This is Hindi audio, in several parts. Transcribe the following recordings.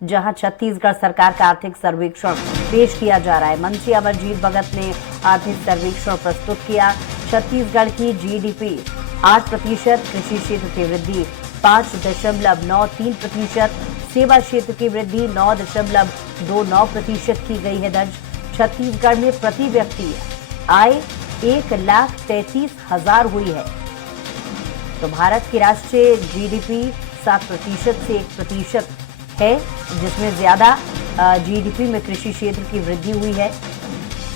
जहां छत्तीसगढ़ सरकार का आर्थिक सर्वेक्षण पेश किया जा रहा है। मंत्री अमरजीत भगत ने आर्थिक सर्वेक्षण प्रस्तुत किया। छत्तीसगढ़ की जीडीपी 8%, कृषि क्षेत्र की वृद्धि 5.93%, सेवा क्षेत्र की वृद्धि 9.29% की गई है दर्ज। छत्तीसगढ़ में प्रति व्यक्ति आय 1,33,000 हुई है। तो भारत की राष्ट्रीय जीडीपी 7% से 1% है, जिसमें ज्यादा जीडीपी में कृषि क्षेत्र की वृद्धि हुई है,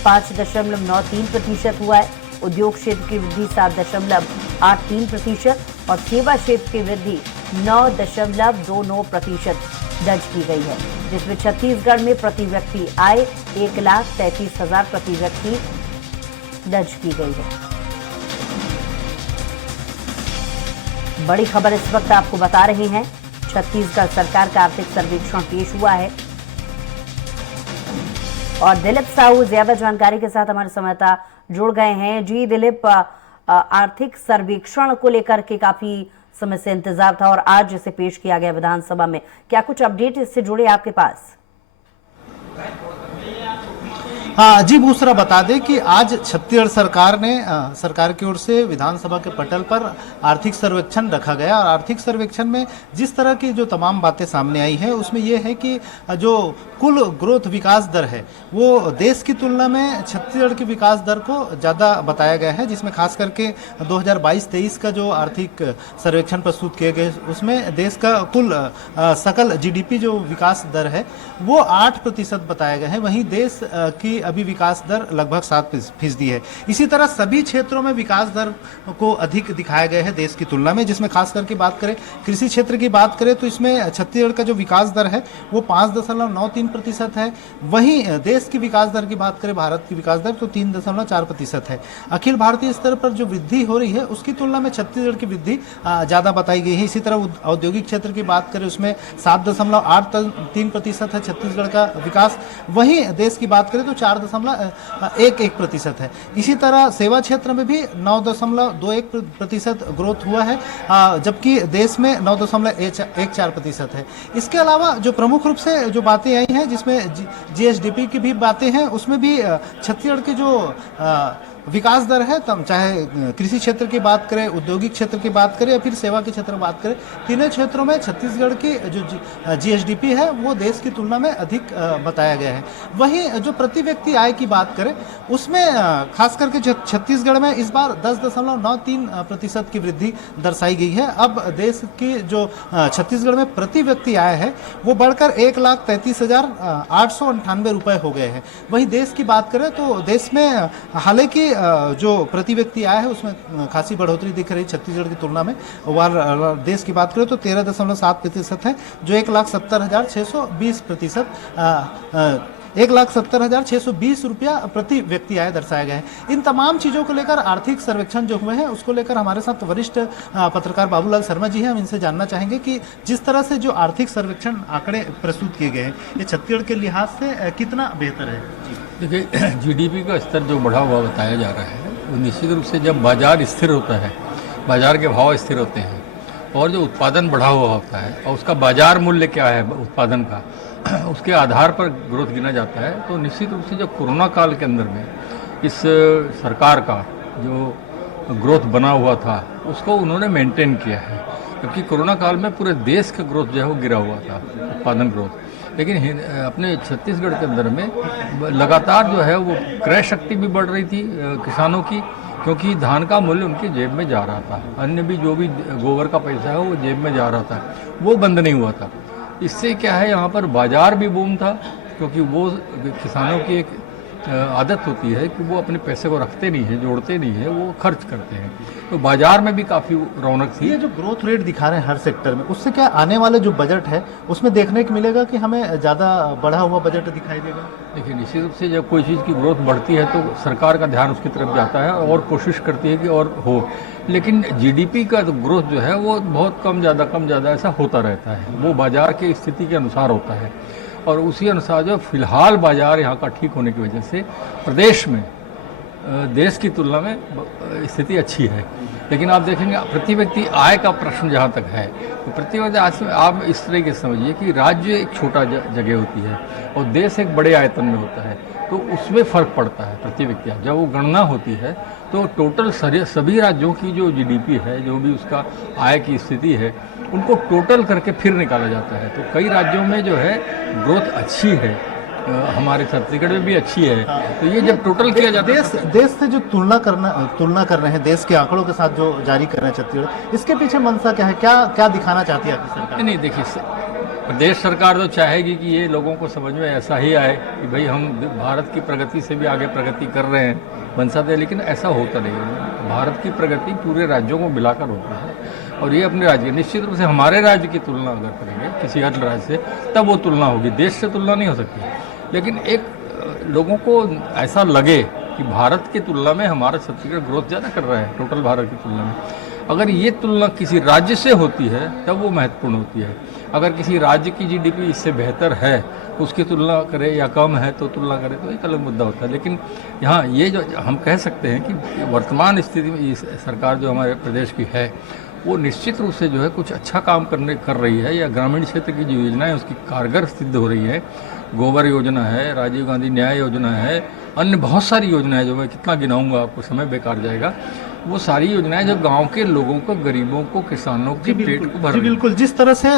5.93% हुआ है। उद्योग क्षेत्र की वृद्धि 7.83% और सेवा क्षेत्र की वृद्धि 9.29% दर्ज की गई है, जिसमें छत्तीसगढ़ में प्रति व्यक्ति आय 1,33,000 प्रति व्यक्ति दर्ज की गई है। बड़ी खबर इस वक्त आपको बता रहे हैं, छत्तीसगढ़ सरकार का आर्थिक सर्वेक्षण पेश हुआ है और दिलीप साहू ज्यादा जानकारी के साथ हमारे संवाददाता जुड़ गए हैं। जी दिलीप, आर्थिक सर्वेक्षण को लेकर के काफी समय से इंतजार था और आज इसे पेश किया गया विधानसभा में, क्या कुछ अपडेट इससे जुड़े आपके पास? हाँ जी बूसरा, बता दें कि आज छत्तीसगढ़ सरकार ने सरकार की ओर से विधानसभा के पटल पर आर्थिक सर्वेक्षण रखा गया और आर्थिक सर्वेक्षण में जिस तरह की जो तमाम बातें सामने आई हैं उसमें यह है कि जो कुल ग्रोथ विकास दर है वो देश की तुलना में छत्तीसगढ़ की विकास दर को ज़्यादा बताया गया है, जिसमें खास करके 2022-23 का जो आर्थिक सर्वेक्षण प्रस्तुत किए गए उसमें देश का कुल सकल जीडीपी जो विकास दर है वो 8% बताया गया है। वहीं देश की अभी विकास दर लगभग 7% है। इसी तरह सभी क्षेत्रों में विकास दर को अधिक दिखाया गया है देश की तुलना में, जिसमें खास करके बात करें कृषि क्षेत्र की बात करें तो इसमें छत्तीसगढ़ का जो विकास दर है वो 5.93% है। वहीं देश की विकास दर की बात करें, भारत की विकास दर, तो 3.4% है। अखिल भारतीय स्तर पर जो वृद्धि हो रही है उसकी तुलना में छत्तीसगढ़ की वृद्धि ज़्यादा बताई गई है। इसी तरह औद्योगिक क्षेत्र की बात करें उसमें 7.83% है छत्तीसगढ़ का विकास। वहीं देश की बात करें तो 4.11% है। इसी तरह सेवा क्षेत्र में भी 9.21% ग्रोथ हुआ है, जबकि देश में 9.14% है। इसके अलावा जो प्रमुख रूप से जो बातें आई हैं जिसमें जीएसडीपी की भी बातें हैं, उसमें भी छत्तीसगढ़ की जो विकास दर है, तब चाहे कृषि क्षेत्र की बात करें, औद्योगिक क्षेत्र की बात करें या फिर सेवा के क्षेत्र की बात करें, तीनों क्षेत्रों में छत्तीसगढ़ की जो जीएसडीपी है वो देश की तुलना में अधिक बताया गया है। वहीं जो प्रति व्यक्ति आय की बात करें उसमें खास करके छत्तीसगढ़ में इस बार 10.93% की वृद्धि दर्शाई गई है। अब देश की जो छत्तीसगढ़ में प्रति व्यक्ति आय है वो बढ़कर 1,33,898 रुपये हो गए हैं। वहीं देश की बात करें तो देश में हालांकि जो प्रति व्यक्ति आय है उसमें खासी बढ़ोतरी दिख रही छत्तीसगढ़ की तुलना में। देश की बात करें तो 13.7% है, जो 1,70,620 रुपया प्रति व्यक्ति आय दर्शाया गया है। इन तमाम चीज़ों को लेकर आर्थिक सर्वेक्षण जो हुए हैं उसको लेकर हमारे साथ वरिष्ठ पत्रकार बाबूलाल शर्मा जी हैं। हम इनसे जानना चाहेंगे कि जिस तरह से जो आर्थिक सर्वेक्षण आंकड़े प्रस्तुत किए गए हैं ये छत्तीसगढ़ के लिहाज से कितना बेहतर है? देखिए, जीडीपी का स्तर जो बढ़ा हुआ बताया जा रहा है वो निश्चित रूप से जब बाजार स्थिर होता है, बाजार के भाव स्थिर होते हैं और जो उत्पादन बढ़ा हुआ होता है और उसका बाजार मूल्य क्या है उत्पादन का, उसके आधार पर ग्रोथ गिना जाता है। तो निश्चित रूप से जब कोरोना काल के अंदर में इस सरकार का जो ग्रोथ बना हुआ था उसको उन्होंने मेंटेन किया है, क्योंकि कोरोना काल में पूरे देश का ग्रोथ जो है वो गिरा हुआ था, उत्पादन ग्रोथ। लेकिन अपने छत्तीसगढ़ के अंदर में लगातार जो है वो क्रय शक्ति भी बढ़ रही थी किसानों की, क्योंकि धान का मूल्य उनकी जेब में जा रहा था, अन्य भी जो भी गोबर का पैसा है वो जेब में जा रहा था, वो बंद नहीं हुआ था। इससे क्या है, यहाँ पर बाजार भी बूम था, क्योंकि वो किसानों की एक आदत होती है कि वो अपने पैसे को रखते नहीं है, जोड़ते नहीं है, वो खर्च करते हैं। तो बाजार में भी काफ़ी रौनक थी। ये जो ग्रोथ रेट दिखा रहे हैं हर सेक्टर में, उससे क्या आने वाले जो बजट है उसमें देखने को मिलेगा कि हमें ज़्यादा बढ़ा हुआ बजट दिखाई देगा? देखिए, निश्चित रूप से जब कोई चीज़ की ग्रोथ बढ़ती है तो सरकार का ध्यान उसकी तरफ जाता है और कोशिश करती है कि और हो। लेकिन जीडीपी का तो ग्रोथ जो है वो बहुत कम ज़्यादा ऐसा होता रहता है, वो बाजार की स्थिति के अनुसार होता है। और उसी अनुसार जो फिलहाल बाजार यहाँ का ठीक होने की वजह से प्रदेश में देश की तुलना में स्थिति अच्छी है। लेकिन आप देखेंगे प्रति व्यक्ति आय का प्रश्न जहाँ तक है, तो प्रति व्यक्ति आज आप इस तरीके से समझिए कि राज्य एक छोटा जगह होती है और देश एक बड़े आयतन में होता है, तो उसमें फ़र्क पड़ता है प्रति व्यक्ति। जब वो गणना होती है तो टोटल सभी राज्यों की जो जीडीपी है, जो भी उसका आय की स्थिति है, उनको टोटल करके फिर निकाला जाता है। तो कई राज्यों में जो है ग्रोथ अच्छी है, हमारे छत्तीसगढ़ में भी अच्छी है। तो ये जब टोटल किया जाता है, देश से जो तुलना कर रहे हैं, देश के आंकड़ों के साथ जो जारी कर रहे हैं छत्तीसगढ़, इसके पीछे मंशा क्या है? क्या दिखाना चाहती है आपकी सरकार? नहीं देखिए, प्रदेश सरकार तो चाहेगी कि ये लोगों को समझ में ऐसा ही आए कि भाई हम भारत की प्रगति से भी आगे प्रगति कर रहे हैं, मंशा दे, लेकिन ऐसा होता नहीं है। भारत की प्रगति पूरे राज्यों को मिलाकर होती है और ये अपने राज्य, निश्चित रूप से हमारे राज्य की तुलना अगर करेंगे किसी अन्य राज्य से, तब वो तुलना होगी, देश से तुलना नहीं हो सकती। लेकिन एक लोगों को ऐसा लगे कि भारत की तुलना में हमारा छत्तीसगढ़ ग्रोथ ज़्यादा कर रहा है टोटल भारत की तुलना में, अगर ये तुलना किसी राज्य से होती है तब वो महत्वपूर्ण होती है। अगर किसी राज्य की जीडीपी इससे बेहतर है, उसकी तुलना करे या कम है तो तुलना करे, तो एक अलग मुद्दा होता है। लेकिन यहाँ ये जो हम कह सकते हैं कि वर्तमान स्थिति में ये सरकार जो हमारे प्रदेश की है, वो निश्चित रूप से जो है कुछ अच्छा काम कर रही है, या ग्रामीण क्षेत्र की जो योजना है उसकी कारगर सिद्ध हो रही है। गोबर योजना है, राजीव गांधी न्याय योजना है, अन्य बहुत सारी योजनाएं, जो मैं कितना गिनाऊंगा आपको समय बेकार जाएगा, वो सारी योजनाएं जो गांव के लोगों को, गरीबों को, किसानों के पेट को भर। जी बिल्कुल, जिस तरह से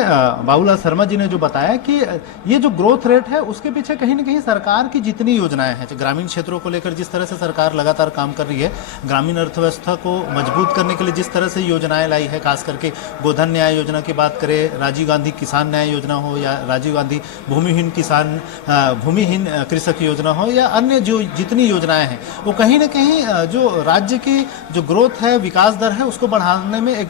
बाबूलाल शर्मा जी ने जो बताया कि ये जो ग्रोथ रेट है उसके पीछे कहीं ना कहीं सरकार की जितनी योजनाएं हैं, ग्रामीण क्षेत्रों को लेकर जिस तरह से सरकार लगातार काम कर रही है, ग्रामीण अर्थव्यवस्था को मजबूत करने के लिए जिस तरह से योजनाएं लाई है, खास करके गोधन न्याय योजना की बात करें, राजीव गांधी किसान न्याय योजना हो, या राजीव गांधी भूमिहीन कृषक योजना हो, या अन्य जो जितनी योजनाएं हैं, वो कहीं ना कहीं जो राज्य की जो ग्रोथ है, विकास दर है, उसको बढ़ाने में एक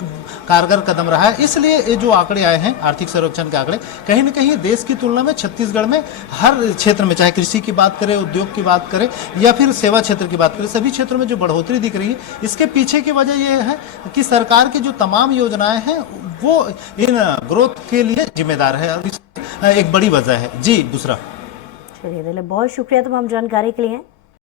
कारगर कदम रहा है। इसलिए ये जो आंकड़े आए हैं, आर्थिक सर्वेक्षण के आंकड़े, कहीं ना कहीं देश की तुलना में छत्तीसगढ़ में हर क्षेत्र में, चाहे कृषि की बात करें, उद्योग की बात करें, या फिर सेवा क्षेत्र की बात करें, सभी क्षेत्रों में जो बढ़ोतरी दिख रही है, इसके पीछे की वजह यह है कि सरकार की जो तमाम योजनाएं हैं वो इन ग्रोथ के लिए जिम्मेदार है, और एक बड़ी वजह है। जी दूसरा, चलिए दिलीप, बहुत शुक्रिया तमाम जानकारी के लिए।